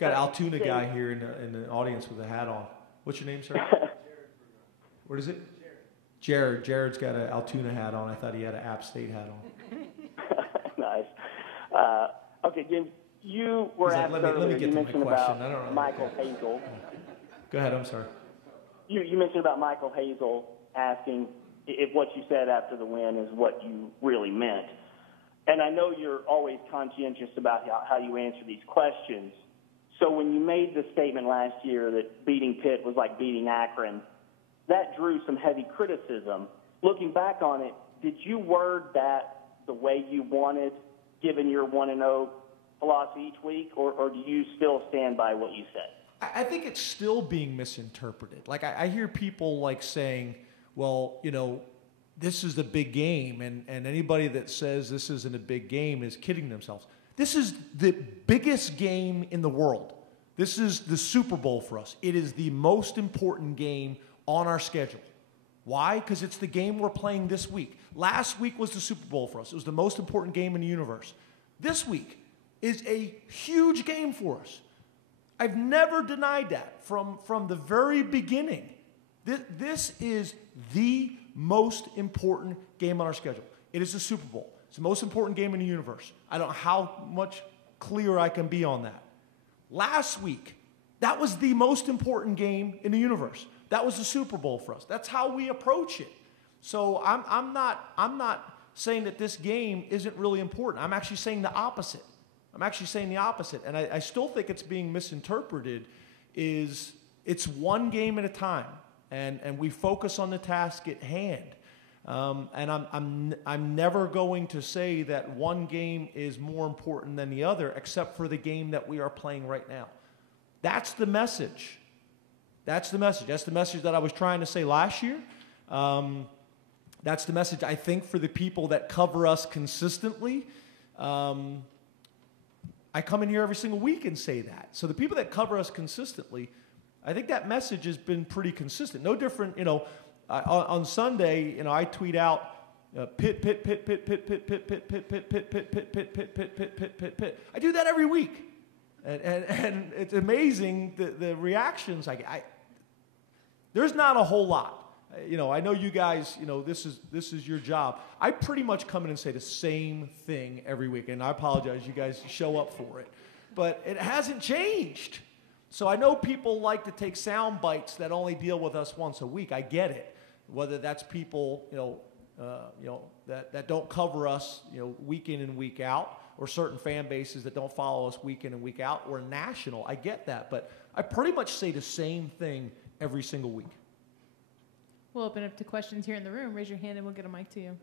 Got Altoona guy here in the audience with a hat on. What's your name, sir? What is it? Jared. Jared's got an Altoona hat on. I thought he had an App State hat on. Nice. Okay, Jim, you were asked earlier, you mentioned about Michael Hazel. Go ahead, I'm sorry. You mentioned about Michael Hazel asking if what you said after the win is what you really meant. And I know you're always conscientious about how you answer these questions. So when you made the statement last year that beating Pitt was like beating Akron, that drew some heavy criticism. Looking back on it, did you word that the way you wanted, given your 1-0 philosophy each week, or do you still stand by what you said? I think it's still being misinterpreted. Like, I hear people, like, saying, well, you know, this is a big game, and anybody that says this isn't a big game is kidding themselves. This is the biggest game in the world. This is the Super Bowl for us. It is the most important game on our schedule. Why? Because it's the game we're playing this week. Last week was the Super Bowl for us. It was the most important game in the universe. This week is a huge game for us. I've never denied that from the very beginning. This is the most important game on our schedule. It is the Super Bowl. It's the most important game in the universe. I don't know how much clearer I can be on that. Last week, that was the most important game in the universe. That was the Super Bowl for us. That's how we approach it. So I'm not saying that this game isn't really important. I'm actually saying the opposite. And I still think it's being misinterpreted. Is it's one game at a time, and we focus on the task at hand. And I'm never going to say that one game is more important than the other, except for the game that we are playing right now. That's the message. That's the message that I was trying to say last year. That's the message, I think, for the people that cover us consistently. I come in here every single week and say that. So the people that cover us consistently, I think that message has been pretty consistent. No different, on Sunday, I tweet out Pitt. I do that every week. And it's amazing the reactions I get. There's not a whole lot. I know you guys, this is your job. I pretty much come in and say the same thing every week, and I apologize, you guys show up for it. But it hasn't changed. So I know people like to take sound bites that only deal with us once a week. I get it. Whether that's people, that don't cover us, week in and week out, or certain fan bases that don't follow us week in and week out, or national. I get that. But I pretty much say the same thing every single week. We'll open up to questions here in the room. Raise your hand and we'll get a mic to you.